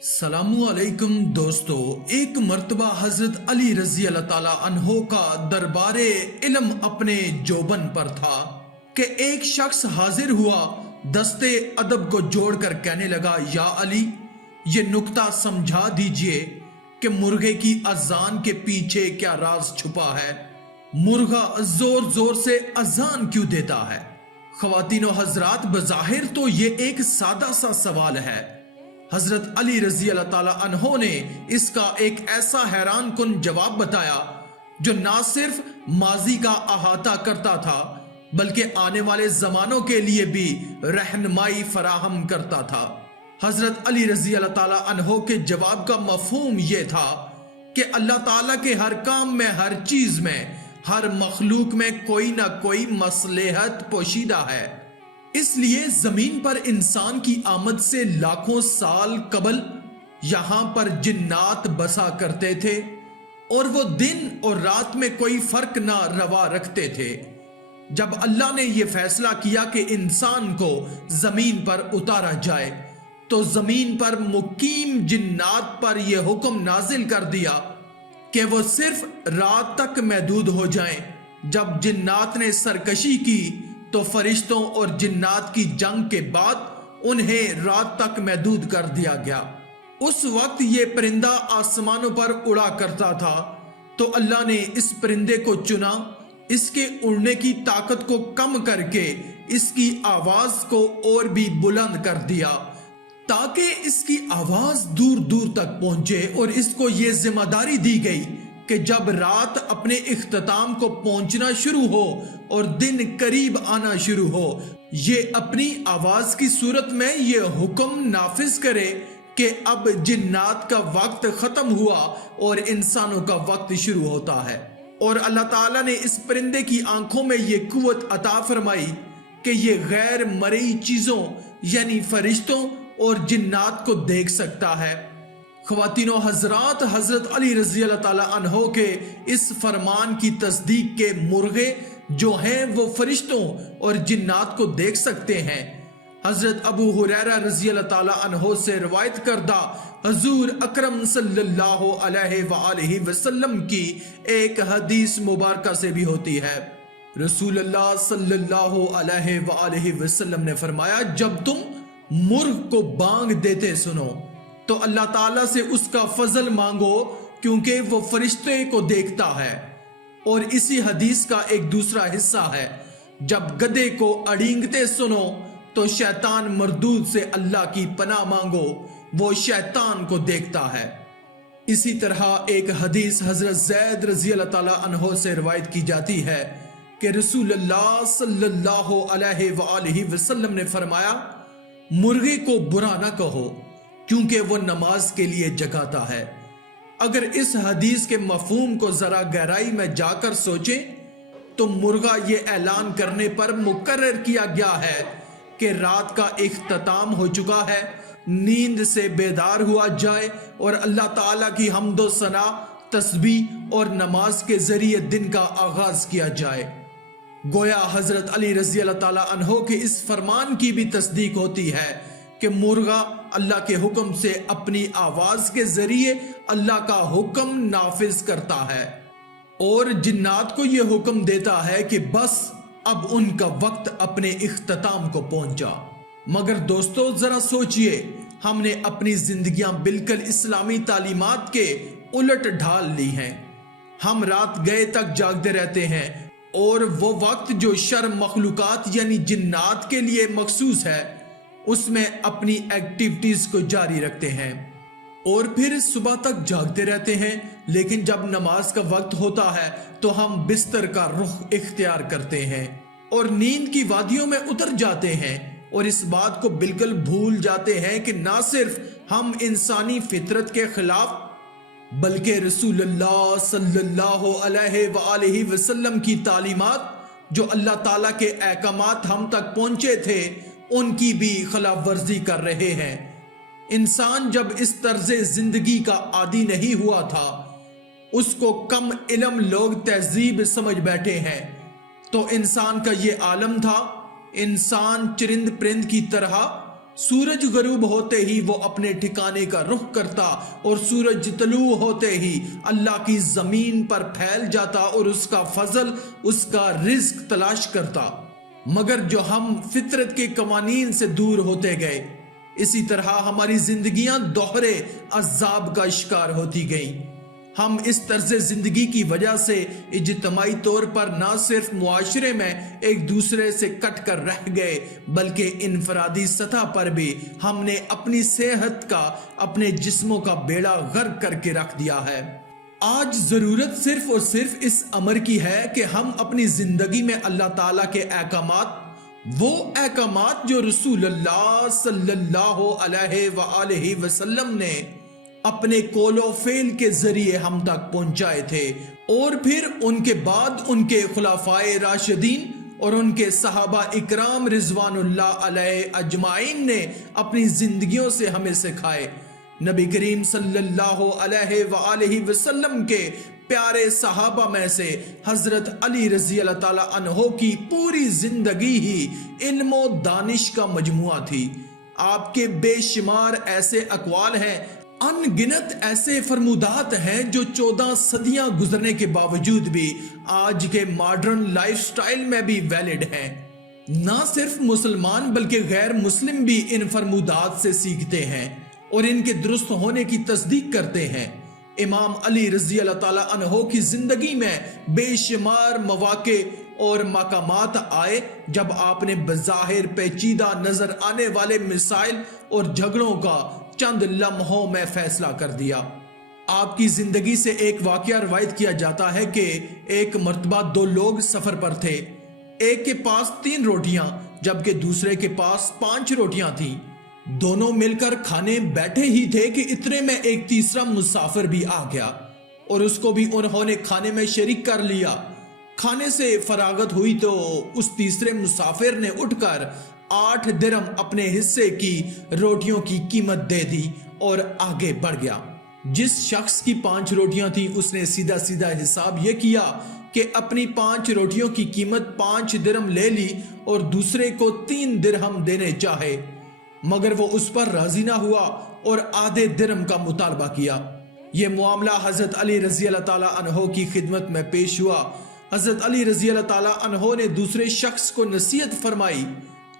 सलामु अलैकुम दोस्तों, एक मर्तबा हजरत अली रजी अल्लाह ताला अन्हो का दरबारे इल्म अपने जोबन पर था कि एक शख्स हाजिर हुआ, दस्ते अदब को जोड़कर कहने लगा, या अली, ये नुक्ता समझा दीजिए कि मुर्गे की अजान के पीछे क्या राज छुपा है। मुर्गा जोर जोर से अजान क्यों देता है? ख्वातीनो हजरात, बज़ाहिर तो ये एक सादा सा सवाल है। हजरत अली रजी अल्लाह ताला अन्हो ने इसका एक ऐसा हैरान कुन जवाब बताया जो ना सिर्फ माजी का अहाता करता था बल्कि आने वाले जमानों के लिए भी रहनुमाई फराहम करता था। हजरत अली रजी अल्लाह ताला अन्हो के जवाब का मफहूम यह था कि अल्लाह ताला के हर काम में, हर चीज में, हर मखलूक में कोई ना कोई मसलहत पोशीदा है। इसलिए जमीन पर इंसान की आमद से लाखों साल कबल यहां पर जिन्नात बसा करते थे और वो दिन और रात में कोई फर्क ना रवा रखते थे। जब अल्लाह ने यह फैसला किया कि इंसान को जमीन पर उतारा जाए तो जमीन पर मुकीम जिन्नात पर यह हुक्म नाजिल कर दिया कि वो सिर्फ रात तक महदूद हो जाएं। जब जिन्नात ने सरकशी की तो फरिश्तों और जिन्नात की जंग के बाद उन्हें रात तक महदूद कर दिया गया। उस वक्त ये परिंदा आसमानों पर उड़ा करता था तो अल्लाह ने इस परिंदे को चुना, इसके उड़ने की ताकत को कम करके इसकी आवाज को और भी बुलंद कर दिया ताकि इसकी आवाज दूर दूर तक पहुंचे, और इसको ये जिम्मेदारी दी गई कि जब रात अपने इख्तिताम को पहुंचना शुरू हो और दिन करीब आना शुरू हो, ये अपनी आवाज की सूरत में ये हुक्म नाफिज करे कि अब जिन्नात का वक्त खत्म हुआ और इंसानों का वक्त शुरू होता है। और अल्लाह ताला ने इस परिंदे की आंखों में ये कुव्वत अता फरमाई कि ये गैर मरई चीजों यानी फरिश्तों और जिन्नात को देख सकता है। ख्वातीनो हजरात, हजरत अली रजी अल्लाह ताला अन्हो के इस फरमान की तस्दीक के मुर्गे जो हैं वो फरिश्तों और जिन्नात को देख सकते हैं। हजरत अबू हुरैरा रजी अल्लाह ताला अन्हो से रिवायत करदा हजूर अकरम सल्लल्लाहु अलैहि वसल्लम की एक हदीस मुबारका से भी होती है। रसूलुल्लाह सल्लल्लाहु अलैहि वसल्लम ने फरमाया, जब तुम मुर्ग को बांग देते सुनो तो अल्लाह ताला से उसका फजल मांगो क्योंकि वो फरिश्ते को देखता है। और इसी हदीस का एक दूसरा हिस्सा है, जब गधे को अड़ींगते सुनो तो शैतान मरदूद से अल्लाह की पनाह मांगो, वो शैतान को देखता है। इसी तरह एक हदीस हजरत ज़ैद रजी अल्लाह ताला अन्हो से रिवायत की जाती है कि रसूलुल्लाह सल्लल्लाहु अलैहि वसल्लम ने फरमाया, मुर्गे को बुरा ना कहो क्योंकि वो नमाज के लिए जगाता है। अगर इस हदीस के मफहूम को जरा गहराई में जाकर सोचें तो मुर्गा ये ऐलान करने पर मुकर्रर किया गया है कि रात का इख्तिताम हो चुका है, नींद से बेदार हुआ जाए और अल्लाह ताला की हम्दो सना, तस्बीह और नमाज के जरिए दिन का आगाज किया जाए। गोया हजरत अली रजी अल्लाह ताला अन्हो के इस फरमान की भी तस्दीक होती है कि मुर्गा अल्लाह के हुक्म से अपनी आवाज के जरिए अल्लाह का हुक्म नाफिज करता है और जिन्नात को यह हुक्म देता है कि बस अब उनका वक्त अपने इख्तिताम को पहुंचा। मगर दोस्तों जरा सोचिए, हमने अपनी जिंदगियां बिल्कुल इस्लामी तालीमात के उलट ढाल ली हैं। हम रात गए तक जागते रहते हैं और वो वक्त जो शर्म मखलूकात यानी जिन्नात के लिए मखसूस है उसमें अपनी एक्टिविटीज को जारी रखते हैं और फिर सुबह तक जागते रहते हैं। लेकिन जब नमाज का वक्त होता है तो हम बिस्तर का रुख इख्तियार करते हैं और नींद की वादियों में उतर जाते हैं और इस बात को बिल्कुल भूल जाते हैं कि ना सिर्फ हम इंसानी फितरत के खिलाफ बल्कि रसूलुल्लाह सल्लल्लाहु अलैहि वसल्लम की तालीमात जो अल्लाह ताला के अहकामात हम तक पहुंचे थे उनकी भी खिलाफ वर्जी कर रहे हैं। इंसान जब इस तर्ज जिंदगी का आदी नहीं हुआ था, उसको कम इल्म लोग तहजीब समझ बैठे हैं, तो इंसान का ये आलम था। इंसान चरिंद परिंद की तरह सूरज गरूब होते ही वो अपने ठिकाने का रुख करता और सूरज तलू होते ही अल्लाह की जमीन पर फैल जाता और उसका फजल, उसका रिज्क तलाश करता। मगर जो हम फितरत के कवानीन से दूर होते गए, इसी तरह हमारी जिंदगियां दोहरे अजाब का शिकार होती गईं। हम इस तर्ज जिंदगी की वजह से इज्तिमाई तौर पर न सिर्फ मुआशरे में एक दूसरे से कट कर रह गए, बल्कि इनफरादी सतह पर भी हमने अपनी सेहत का, अपने जिस्मों का बेड़ा गर्क करके रख दिया है। आज जरूरत सिर्फ और सिर्फ इस अमर की है कि हम अपनी जिंदगी में अल्लाह ताला के अहकामात, वो अहकामात जो रसूलुल्लाह सल्लल्लाहु अलैहि वसल्लम ने अपने कोलो फेल के जरिए हम तक पहुंचाए थे, और फिर उनके बाद उनके खुलाफाए राशिदीन और उनके सहाबा इकराम रिजवानुल्लाह अलैहि अजमाइन ने अपनी जिंदगियों से हमें सिखाए। नबी करीम सल्लल्लाहु अलैहि वसल्लम के प्यारे सहाबा में से हजरत अली रजी अल्लाह ताला अन्हो की पूरी जिंदगी ही इल्म और दानिश का मजमुआ थी। आपके बेशुमार ऐसे अकवाल हैं, अनगिनत ऐसे फरमुदात हैं जो 14 सदियां गुजरने के बावजूद भी आज के मॉडर्न लाइफस्टाइल में भी वैलिड हैं। ना सिर्फ मुसलमान बल्कि गैर मुस्लिम भी इन फरमुदात से सीखते हैं और इनके दुरुस्त होने की तस्दीक करते हैं। इमाम अली रजी अल्लाह ताला अन्हो की जिंदगी में बेशुमार मौके और मकामात आए जब आपने बज़ाहिर पेचीदा नजर आने वाले मिसाइल और झगड़ों का चंद लम्हों में फैसला कर दिया। आपकी जिंदगी से एक वाकया रवायत किया जाता है कि एक मर्तबा दो लोग सफर पर थे। एक के पास 3 रोटियां जबकि दूसरे के पास 5 रोटियां थीं। दोनों मिलकर खाने बैठे ही थे कि इतने में एक तीसरा मुसाफिर भी आ गया और उसको भी उन्होंने खाने में शरीक कर लिया। खाने से फरागत हुई तो उस तीसरे मुसाफिर ने उठकर 8 दिरहम अपने हिस्से की रोटियों की कीमत दे दी और आगे बढ़ गया। जिस शख्स की 5 रोटियां थी उसने सीधा सीधा हिसाब यह किया कि अपनी 5 रोटियों की कीमत 5 दिरहम ले ली और दूसरे को 3 दिरहम देने चाहे, मगर वो उस पर राजी ना हुआ और आधे दिरहम का मुतालबा किया। यह मामला हजरत अली रजी अल्लाह ताला अन्हो की खिदमत में पेश हुआ। हजरत अली रजी अल्लाह ताला अन्हो ने दूसरे शख्स को नसीहत फरमाई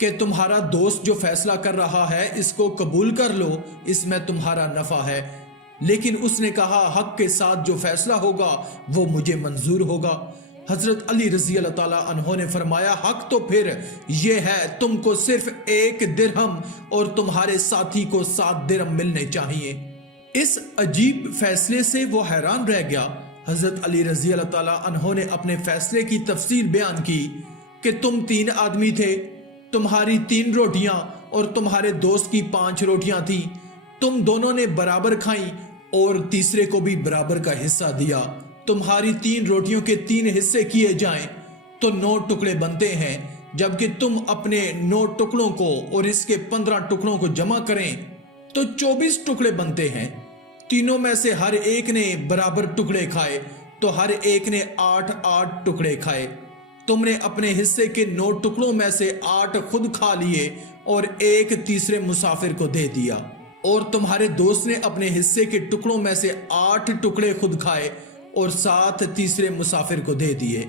कि तुम्हारा दोस्त जो फैसला कर रहा है इसको कबूल कर लो, इसमें तुम्हारा नफा है। लेकिन उसने कहा हक के साथ जो फैसला होगा वो मुझे मंजूर होगा। हजरत अली रजी अल्लाह ताला अन्हो ने फरमाया हक तो फिर ये है, तुमको सिर्फ 1 दिरहम और तुम्हारे साथी को 7 दिरहम मिलने चाहिए। इस अजीब फैसले से वो हैरान रह गया। हजरत अली रजी अल्लाह ताला अन्हो ने अपने फैसले की तफसील बयान की कि तुम 3 आदमी थे, तुम्हारी 3 रोटियां और तुम्हारे दोस्त की 5 रोटियां थी। तुम दोनों ने बराबर खाई और तीसरे को भी बराबर का हिस्सा दिया। तुम्हारी 3 रोटियों के 3 हिस्से किए जाएं तो 9 टुकड़े बनते हैं, जबकि तुम अपने 9 टुकड़ों को और इसके 15 टुकड़ों को जमा करें तो 24 टुकड़े बनते हैं। तीनों में से हर एक ने बराबर टुकड़े खाए तो हर एक ने 8-8 टुकड़े खाए। तुमने अपने हिस्से के 9 टुकड़ों में से 8 खुद खा लिए और 1 तीसरे मुसाफिर को दे दिया, और तुम्हारे दोस्त ने अपने हिस्से के टुकड़ों में से 8 टुकड़े खुद खाए और 7 तीसरे मुसाफिर को दे दिए।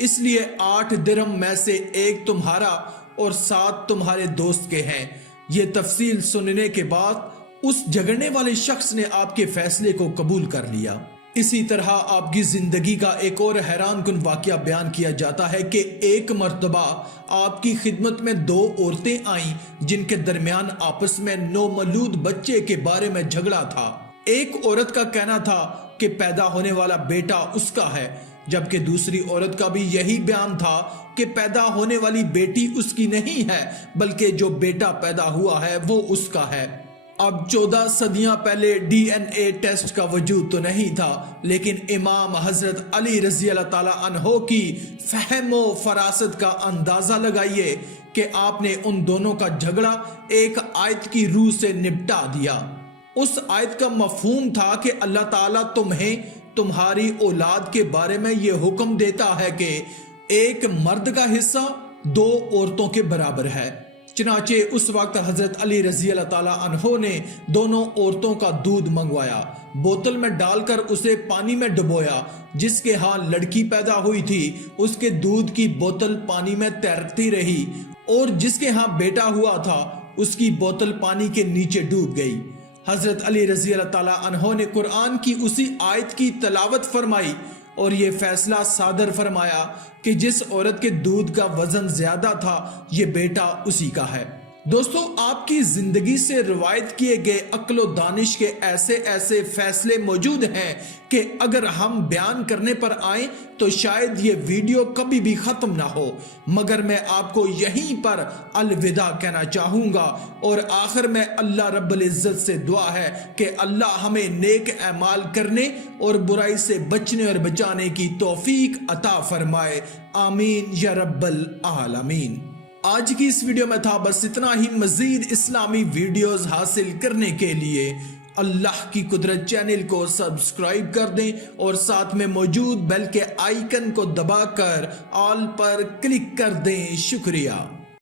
इसलिए 8 दिरहम में से 1 तुम्हारा और 7 तुम्हारे दोस्त के हैं। ये तफसील सुनने के बाद उस झगड़ने वाले शख्स ने आपके फैसले को कबूल कर लिया। इसी तरह आपकी जिंदगी का एक और हैरान कुन वाकया बयान किया जाता है कि एक मर्तबा आपकी खिदमत में 2 औरतें आईं जिनके दरमियान आपस में नौमौलूद बच्चे के बारे में झगड़ा था। एक औरत का कहना था कि पैदा होने वाला बेटा उसका है, जबकि दूसरी औरत का भी यही बयान था कि पैदा होने वाली बेटी उसकी नहीं है, बल्कि जो बेटा पैदा हुआ है वो उसका है। अब 14 सदियां पहले DNA टेस्ट का वजूद तो नहीं था, लेकिन इमाम हजरत अली रजी अल्लाह ताला अन्हो की फहमो फरासत का अंदाजा लगाइए कि आपने उन दोनों का झगड़ा एक आयत की रूह से निपटा दिया। उस आयत का मफहूम था कि अल्लाह ताला तुम्हें तुम्हारी औलाद के बारे में यह हुक्म देता है कि एक मर्द का हिस्सा 2 औरतों के बराबर है, چنانچہ اس وقت حضرت علی رضی اللہ تعالیٰ عنہ نے دونوں عورتوں کا دودھ منگوایا، بوتل میں ڈال کر اسے پانی میں ڈبویا۔ جس کے ہاں لڑکی پیدا ہوئی تھی اس کے دودھ کی بوتل پانی میں تیرتی رہی، اور جس کے ہاں بیٹا ہوا تھا اس کی بوتل پانی کے نیچے ڈوب گئی۔ حضرت علی رضی اللہ تعالیٰ عنہ نے قرآن کی اسی آیت کی تلاوت فرمائی اور یہ فیصلہ صادر فرمایا کہ جس عورت کے دودھ کا وزن زیادہ تھا یہ بیٹا اسی کا ہے۔ دوستو، آپ کی زندگی سے روایت کیے گئے عقل و دانش کے ایسے ایسے فیصلے موجود ہیں کہ اگر ہم بیان کرنے پر آئیں تو شاید یہ ویڈیو کبھی بھی ختم نہ ہو، مگر میں آپ کو یہیں پر الوداع کہنا چاہوں گا، اور آخر میں اللہ رب العزت سے دعا ہے کہ اللہ ہمیں نیک اعمال کرنے اور برائی سے بچنے اور بچانے کی توفیق عطا فرمائے، آمین یا رب العالمین۔ آج کی اس ویڈیو میں تھا بس اتنا ہی۔ مزید اسلامی ویڈیوز حاصل کرنے کے لیے اللہ کی قدرت چینل کو سبسکرائب کر دیں اور ساتھ میں موجود بیل کے آئیکن کو دبا کر آل پر کلک کر دیں۔ شکریہ۔